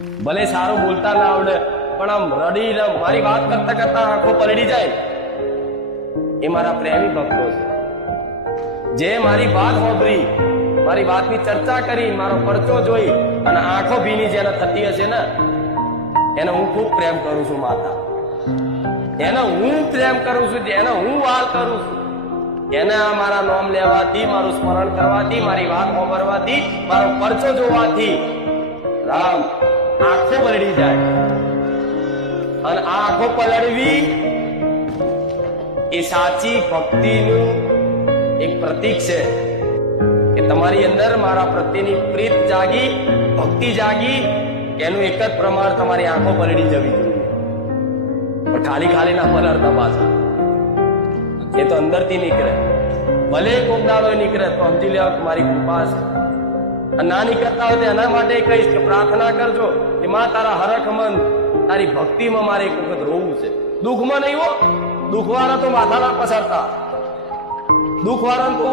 ભલે સારું બોલતા ના આવડે પણ આમ રડીને મારી વાત કરતા કરતા આંખો પલળી જાય એ મારા પ્રેમી ભક્તો છે, જે મારી વાત સાંભળી, મારી વાતની ચર્ચા કરી, મારો પરચો જોઈ અને આંખો ભીની જેને થતી હશે ને એને હું ખૂબ પ્રેમ કરું છું માતા, એને હું પ્રેમ કરું છું, એને હું વાલ કરું છું, એને આ મારા નામ લેવાથી, મારું સ્મરણ કરવાથી, મારી વાત સાંભળવાથી, મારો પરચો જોવાથી રામ આંખો પલળી જાય. અને આ આંખો પલળવી એ સાચી ભક્તિનું એક પ્રતીક છે કે તમારી અંદર મારા પ્રત્યેની પ્રીત જાગી, ભક્તિ જાગી, એનું એક જ પ્રમાણ તમારી આંખો પલળી જવી જોઈએ. પણ ખાલી ખાલી ના પલળતા પાછા, એ તો અંદરથી નીકળે. ભલે કોક દાડો નીકળે તો સમજી લેવા મારી કૃપા છે. ના નીકળતા હોય તો એના માટે કહીશ કે પ્રાર્થના કરજો કે માં તારા હરખ મન, તારી ભક્તિમાં મારે એક વખત રોવું છે. દુઃખમાં નહીં હો, દુઃખવાળા તો માથા ના પસારતા, દુઃખવાળા તો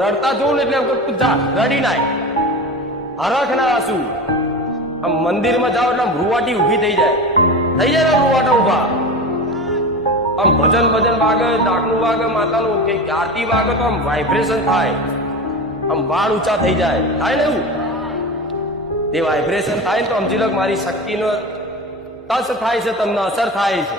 રડતા જોઉં ને એટલે જા રડી નાય, હરખ ના આંસુ. આમ મંદિરમાં જાઓ એટલે રૂવાટી ઉભી થઈ જાય ને રૂવાટા ઉભા. આમ ભજન વાગે, ડાકનું વાગે, માતાનું કે આરતી વાગે તો આમ વાઇબ્રેશન થાય, આમ વાળ ઊંચા થઈ જાય, થાય ને એવું. તે વાઇબ્રેશન થાય ને તો સમજી લો મારી શક્તિનો ટચ થાય છે, તમને અસર થાય છે.